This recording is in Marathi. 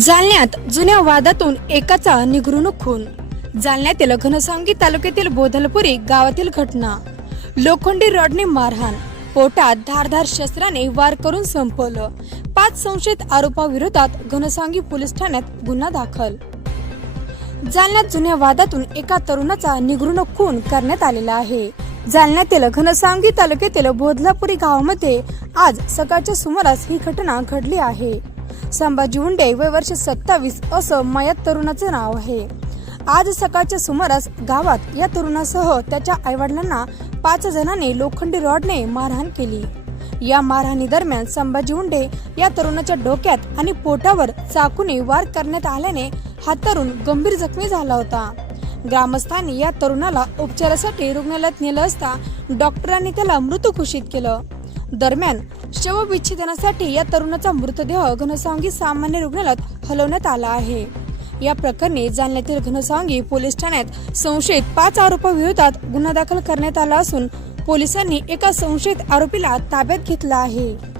जालन्यात जुन्या वादातून एकाचा निगृणूक खून. जालन्यातील घनसांगी तालुक्यातील बोधलपुरी गावातील घटना. लोखंडी रॉडने मारहाण. पोटात धारधार शस्त्राने वार करून संपवलं. पाच संशयित आरोपाविरोधात घनसांगी पोलीस ठाण्यात गुन्हा दाखल. जालन्यात जुन्या वादातून एका तरुणाचा निगृणूक खून करण्यात आलेला आहे. जालन्यातील घनसांगी तालुक्यातील बोधलापुरी गावामध्ये आज सकाळच्या सुमारास ही घटना घडली आहे. संभाजी हुंडे वय वर्ष सत्तावीस असं मयत तरुणाचं नाव आहे. आज सकाळच्या सुमारास गावात या तरुणासह त्याच्या आईवडिलांना पाच जणांनी लोखंडी रॉडने मारहाण केली. या मारहाणी दरम्यान संभाजी हुंडे या तरुणाच्या डोक्यात आणि पोटावर चाकूने वार करण्यात आल्याने हा तरुण गंभीर जखमी झाला होता. ग्रामस्थांनी या तरुणाला उपचारासाठी रुग्णालयात नेलं असता डॉक्टरांनी त्याला मृत घोषित केलं. दरम्यान शवविच्छेदनासाठी या तरुणाचा मृतदेह घनसावंगी सामान्य रुग्णालयात हलवण्यात आला आहे. या प्रकरणी जालन्यातील घनसावंगी पोलीस ठाण्यात संशयित पाच आरोपाविरोधात गुन्हा दाखल करण्यात आला असून पोलिसांनी एका संशयित आरोपीला ताब्यात घेतलं आहे.